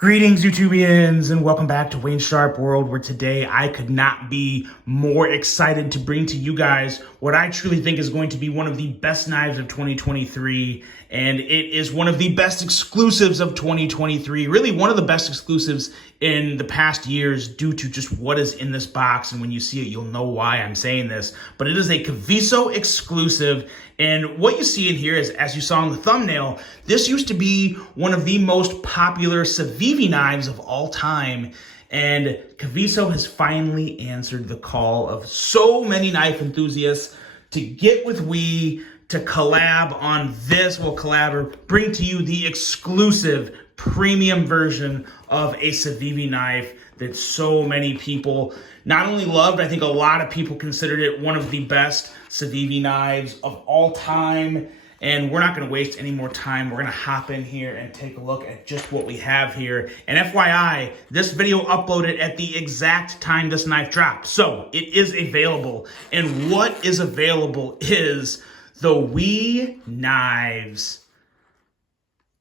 Greetings, YouTubians, and welcome back to Wayne Sharp World, where today I could not be more excited to bring to you guys what I truly think is going to be one of the best knives of 2023, and it is one of the best exclusives of 2023, really one of the best exclusives in the past years due to just what is in this box, and when you see it, you'll know why I'm saying this, but it is a Caviso exclusive. And what you see in here is, as you saw in the thumbnail, this used to be one of the most popular Civivi knives of all time. And Caviso has finally answered the call of so many knife enthusiasts to get with we, to collab on this. We'll collab or bring to you the exclusive premium version of a Civivi knife that so many people not only loved, I think a lot of people considered it one of the best Civivi knives of all time. And we're not going to waste any more time. We're going to hop in here and take a look at just what we have here. And FYI, this video uploaded at the exact time this knife dropped. So it is available. And what is available is the WE Knives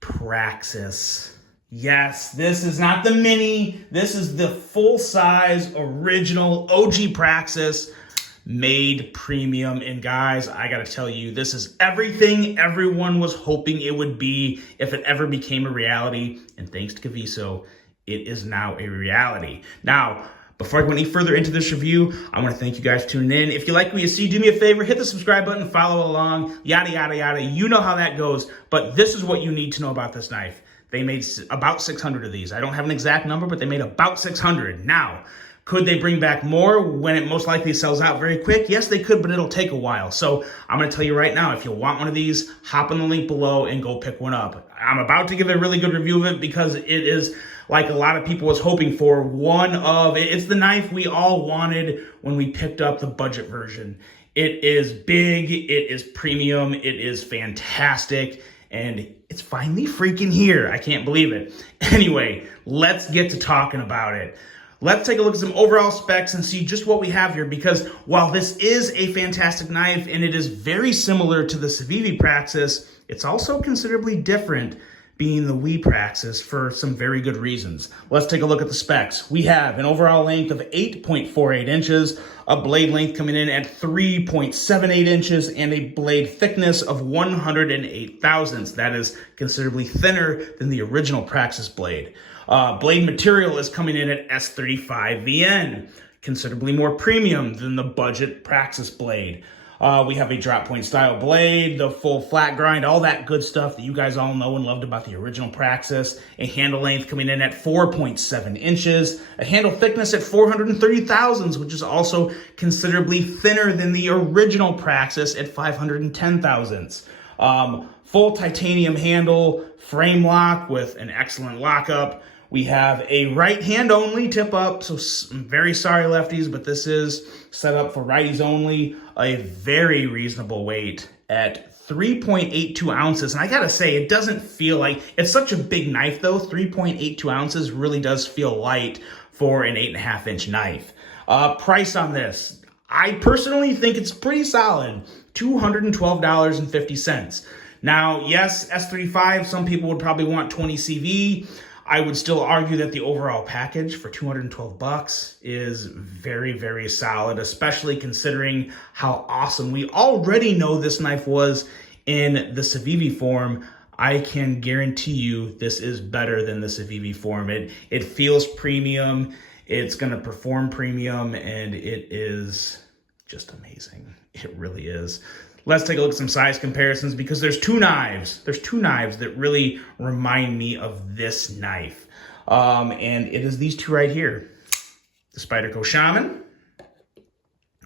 Praxis. Yes, this is not the mini. This is the full-size, original, OG Praxis, made premium. And guys, I gotta tell you, this is everything everyone was hoping it would be if it ever became a reality. And thanks to Caviso, it is now a reality. Now, before I go any further into this review, I want to thank you guys for tuning in. If you like what you see, do me a favor, hit the subscribe button, follow along, yada, yada, yada. You know how that goes, but this is what you need to know about this knife. They made about 600 of these. I don't have an exact number, but they made about 600. Now, could they bring back more when it most likely sells out very quick? Yes, they could, but it'll take a while. So I'm going to tell you right now, if you want one of these, hop on the link below and go pick one up. I'm about to give a really good review of it because it is, like a lot of people was hoping for, it's the knife we all wanted when we picked up the budget version. It is big, it is premium, it is fantastic, and it's finally freaking here. I can't believe it. Anyway, let's get to talking about it. Let's take a look at some overall specs and see just what we have here, because while this is a fantastic knife and it is very similar to the Civivi Praxis, it's also considerably different, being the WE Praxis, for some very good reasons. Let's take a look at the specs. We have an overall length of 8.48 inches, a blade length coming in at 3.78 inches, and a blade thickness of 108 thousandths. That is considerably thinner than the original Praxis blade. Blade material is coming in at S35VN, considerably more premium than the budget Praxis blade. We have a drop point style blade, the full flat grind, all that good stuff that you guys all know and loved about the original Praxis. A handle length coming in at 4.7 inches, a handle thickness at 430 thousandths, which is also considerably thinner than the original Praxis at 510 thousandths. Full titanium handle, frame lock with an excellent lockup. We have a right hand only tip up, so I'm very sorry lefties, but this is set up for righties only. A very reasonable weight at 3.82 ounces. And I gotta say, it doesn't feel like, it's such a big knife though. 3.82 ounces really does feel light for an 8.5 inch knife. Price on this, I personally think it's pretty solid, $212.50. Now, yes, S35, some people would probably want 20 CV. I would still argue that the overall package for 212 bucks is very, very solid, especially considering how awesome we already know this knife was in the Civivi form. I can guarantee you this is better than the Civivi form. It feels premium, it's gonna perform premium, and it is just amazing. It really is. Let's take a look at some size comparisons, because there's two knives. There's two knives that really remind me of this knife. And it is these two right here. The Spyderco Shaman,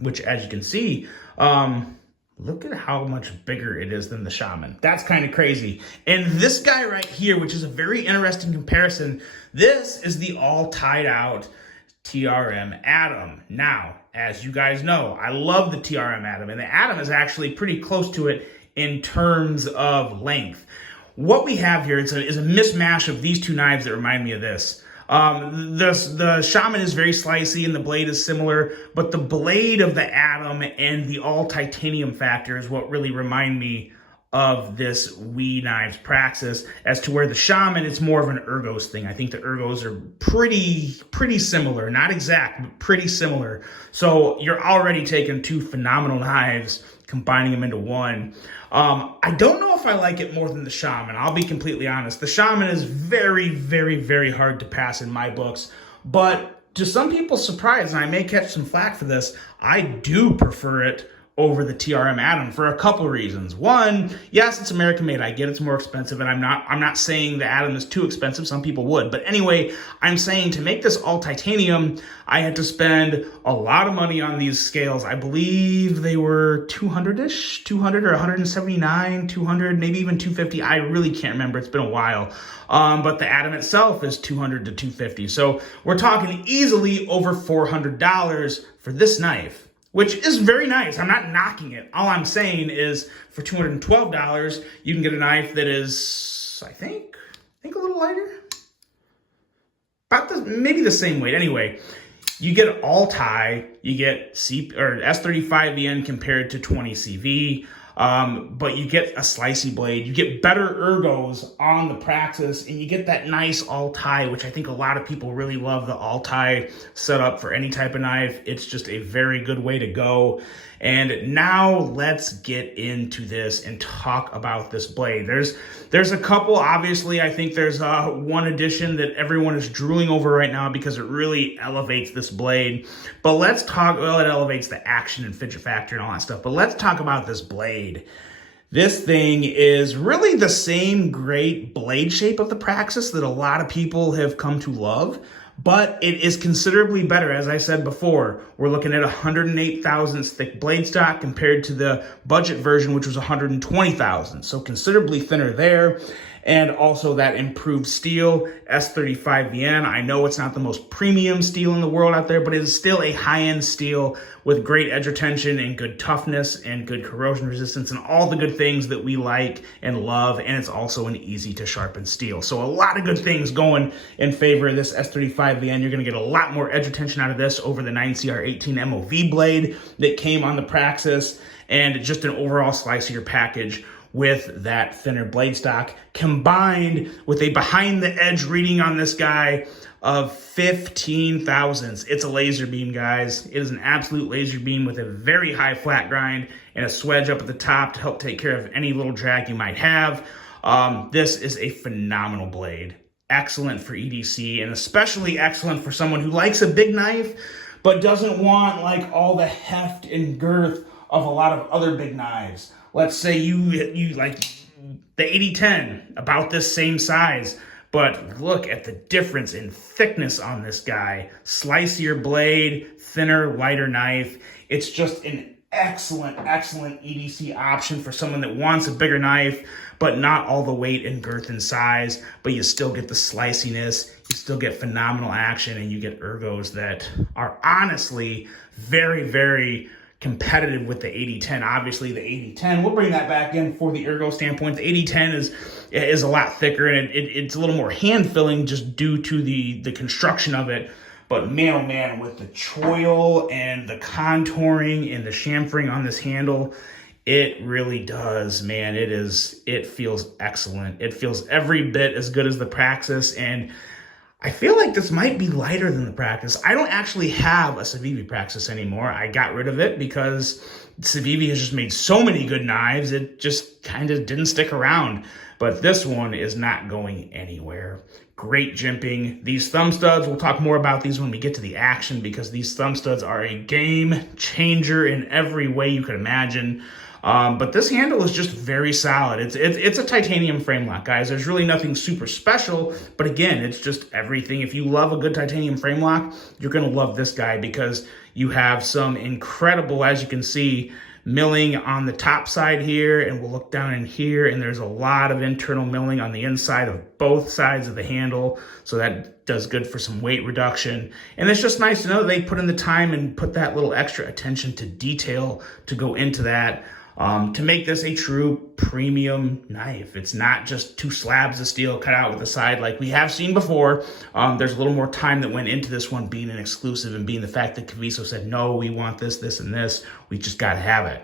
which, as you can see, look at how much bigger it is than the Shaman. That's kind of crazy. And this guy right here, which is a very interesting comparison, this is the all tied out TRM Atom. Now, as you guys know, I love the TRM Atom, and the Atom is actually pretty close to it in terms of length. What we have here is a mismatch of these two knives that remind me of this. The Shaman is very slicey and the blade is similar, but the blade of the Atom and the all titanium factor is what really remind me of this WE Knives Praxis, as to where the Sharpen, it's more of an ergos thing. I think the ergos are pretty similar, not exact, but pretty similar. So you're already taking two phenomenal knives, combining them into one. I don't know if I like it more than the Sharpen. I'll be completely honest. The Sharpen is very hard to pass in my books, but to some people's surprise, and I may catch some flack for this, I do prefer it over the TRM Atom for a couple reasons. One, yes, it's American made. I get it's more expensive, and I'm not saying the Atom is too expensive. Some people would. But anyway, I'm saying to make this all titanium, I had to spend a lot of money on these scales. I believe they were 200-ish, 200 or 179, 200, maybe even 250. I really can't remember. It's been a while. But the Atom itself is 200 to 250. So we're talking easily over $400 for this knife, which is very nice. I'm not knocking it. All I'm saying is for $212, you can get a knife that is, I think a little lighter. About maybe the same weight. Anyway, you get all tie, you get S35VN compared to 20 CV. But you get a slicey blade, you get better ergos on the Praxis, and you get that nice all-tie, which I think a lot of people really love, the all-tie setup for any type of knife. It's just a very good way to go. And now let's get into this and talk about this blade. There's a couple, obviously. I think there's one addition that everyone is drooling over right now because it really elevates this blade. But let's talk, well, it elevates the action and fidget factor and all that stuff. But let's talk about this blade. This thing is really the same great blade shape of the Praxis that a lot of people have come to love, but it is considerably better. As I said before, we're looking at 108 thousandths thick blade stock compared to the budget version, which was 120 thousandths. So considerably thinner there. And also that improved steel, S35VN. I know it's not the most premium steel in the world out there, but it is still a high-end steel with great edge retention and good toughness and good corrosion resistance and all the good things that we like and love. And it's also an easy to sharpen steel. So a lot of good things going in favor of this S35VN. You're gonna get a lot more edge retention out of this over the 9CR18 MOV blade that came on the Praxis, and just an overall slicier package with that thinner blade stock, combined with a behind the edge reading on this guy of 15 thousandths. It's a laser beam, guys. It is an absolute laser beam with a very high flat grind and a swedge up at the top to help take care of any little drag you might have. This is a phenomenal blade. Excellent for EDC, and especially excellent for someone who likes a big knife but doesn't want like all the heft and girth of a lot of other big knives. Let's say you like the 8010, about this same size, but look at the difference in thickness on this guy. Slicier blade, thinner, lighter knife. It's just an excellent EDC option for someone that wants a bigger knife, but not all the weight and girth and size, but you still get the sliciness, you still get phenomenal action, and you get ergos that are honestly very competitive with the 8010. Obviously the 8010, we'll bring that back in for the ergo standpoint. The 8010 is a lot thicker, and it's a little more hand filling just due to the construction of it. But man, oh man, with the choil and the contouring and the chamfering on this handle, it really does, man. It feels excellent. It feels every bit as good as the Praxis, and I feel like this might be lighter than the Praxis. I don't actually have a Civivi Praxis anymore. I got rid of it because Civivi has just made so many good knives, it just kind of didn't stick around. But this one is not going anywhere. Great jimping. These thumb studs, we'll talk more about these when we get to the action, because these thumb studs are a game changer in every way you could imagine. But this handle is just very solid. It's a titanium frame lock, guys. There's really nothing super special, but again, it's just everything. If you love a good titanium frame lock, you're gonna love this guy, because you have some incredible, as you can see, milling on the top side here, and we'll look down in here, and there's a lot of internal milling on the inside of both sides of the handle, so that does good for some weight reduction. And it's just nice to know they put in the time and put that little extra attention to detail to go into that, to make this a true premium knife. It's not just two slabs of steel cut out with the side like we have seen before. There's a little more time that went into this one being an exclusive, and being the fact that Caviso said, no, we want this, this, and this. We just got to have it.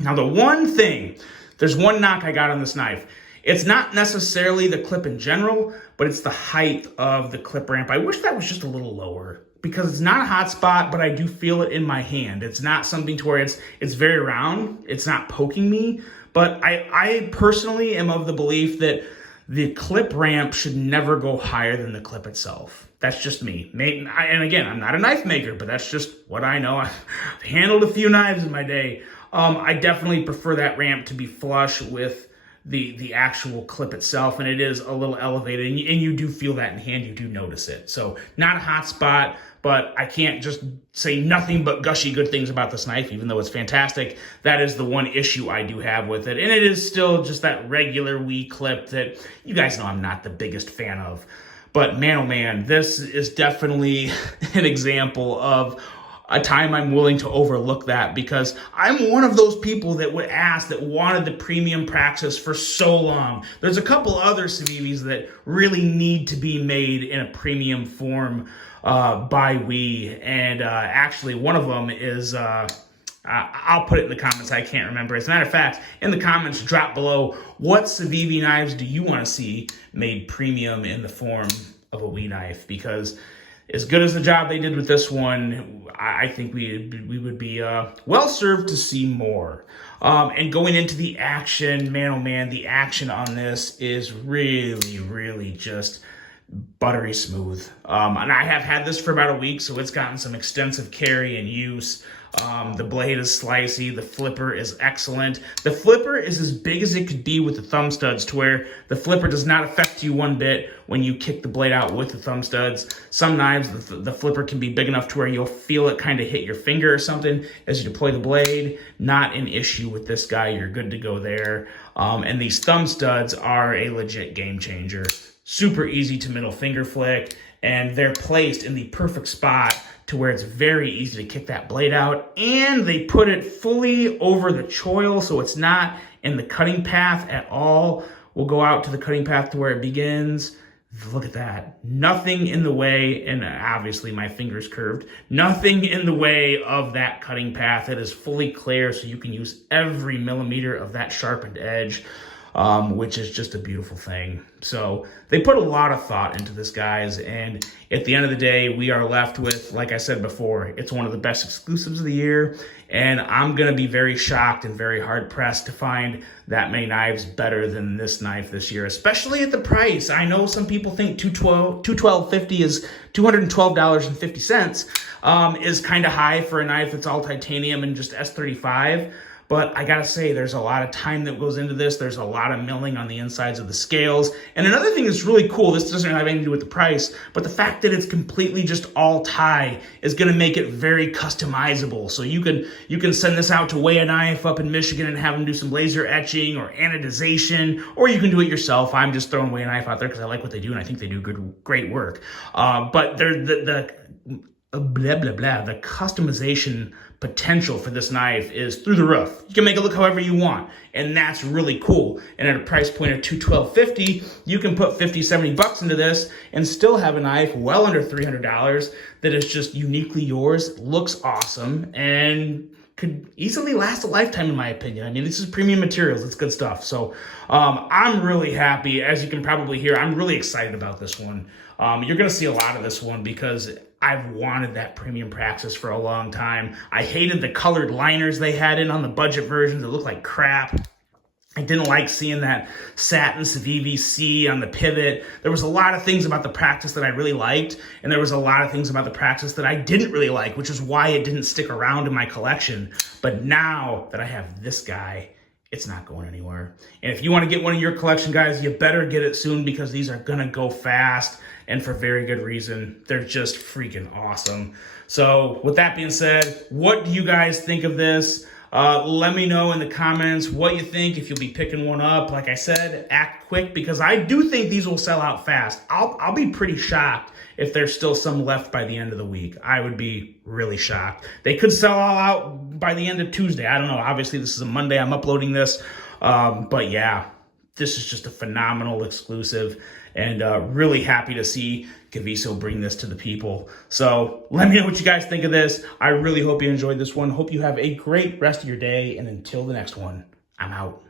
Now, the one thing There's one knock I got on this knife. It's not necessarily the clip in general, but it's the height of the clip ramp. I wish that was just a little lower because it's not a hot spot, but I do feel it in my hand. It's not something to where it's very round. It's not poking me, but I personally am of the belief that the clip ramp should never go higher than the clip itself. That's just me. And again, I'm not a knife maker, but that's just what I know. I've handled a few knives in my day. I definitely prefer that ramp to be flush with the actual clip itself, and it is a little elevated, and you do feel that in hand. You do notice it. So not a hot spot, but I can't just say nothing but gushy good things about this knife, even though it's fantastic. That is the one issue I do have with it, and it is still just that regular wee clip that you guys know I'm not the biggest fan of. But man, oh man, this is definitely an example of a time I'm willing to overlook that, because I'm one of those people that would ask, that wanted the premium Praxis for so long. There's a couple other Civivis that really need to be made in a premium form by we, and actually one of them is, I'll put it in the comments, I can't remember. As a matter of fact, in the comments, drop below, what Civivi knives do you want to see made premium in the form of a Wii knife? Because as good as the job they did with this one, I think we would be well served to see more. And going into the action, man, oh man, the action on this is really, really just buttery smooth. And I have had this for about a week, so it's gotten some extensive carry and use. The blade is slicey. The flipper is excellent. The flipper is as big as it could be with the thumb studs, to where the flipper does not affect you one bit when you kick the blade out with the thumb studs. Some knives, the flipper can be big enough to where you'll feel it kind of hit your finger or something as you deploy the blade. Not an issue with this guy. You're good to go there. And these thumb studs are a legit game changer. Super easy to middle finger flick, and they're placed in the perfect spot to where it's very easy to kick that blade out, and they put it fully over the choil, so it's not in the cutting path at all. We'll go out to the cutting path to where it begins. Look at that. Nothing in the way, and obviously my finger's curved, nothing in the way of that cutting path. It is fully clear, so you can use every millimeter of that sharpened edge. Which is just a beautiful thing. So they put a lot of thought into this, guys, and at the end of the day, we are left with, like I said before, it's one of the best exclusives of the year, and I'm going to be very shocked and very hard-pressed to find that many knives better than this knife this year, especially at the price. I know some people think $212.50 is $212.50 is kind of high for a knife that's all titanium and just S35. But I gotta say, there's a lot of time that goes into this. There's a lot of milling on the insides of the scales. And another thing that's really cool, this doesn't have anything to do with the price, but the fact that it's completely just all tie is gonna make it very customizable. So you can send this out to weigh a knife up in Michigan and have them do some laser etching or anodization, or you can do it yourself. I'm just throwing weigh a knife out there because I like what they do and I think they do great work. But the customization potential for this knife is through the roof. You can make it look however you want, and that's really cool. And at a price point of $212.50, you can put $50-$70 into this and still have a knife well under $300 that is just uniquely yours, looks awesome, and could easily last a lifetime, in my opinion. I mean, this is premium materials. It's good stuff. So I'm really happy. As you can probably hear, I'm really excited about this one. You're going to see a lot of this one because I've wanted that premium Praxis for a long time. I hated the colored liners they had in on the budget versions. It looked like crap. I didn't like seeing that satin Civivi C on the pivot. There was a lot of things about the Praxis that I really liked, and there was a lot of things about the Praxis that I didn't really like, which is why it didn't stick around in my collection. But now that I have this guy, it's not going anywhere. And if you want to get one in your collection, guys, you better get it soon because these are going to go fast, and for very good reason. They're just freaking awesome. So with that being said, what do you guys think of this? Let me know in the comments what you think, if you'll be picking one up. Like I said, act quick because I do think these will sell out fast. I'll be pretty shocked if there's still some left by the end of the week. I would be really shocked. They could sell all out by the end of Tuesday. I don't know. Obviously, this is a Monday. I'm uploading this. But yeah, this is just a phenomenal exclusive, and really happy to see Caviso bring this to the people. So let me know what you guys think of this. I really hope you enjoyed this one. Hope you have a great rest of your day, and until the next one, I'm out.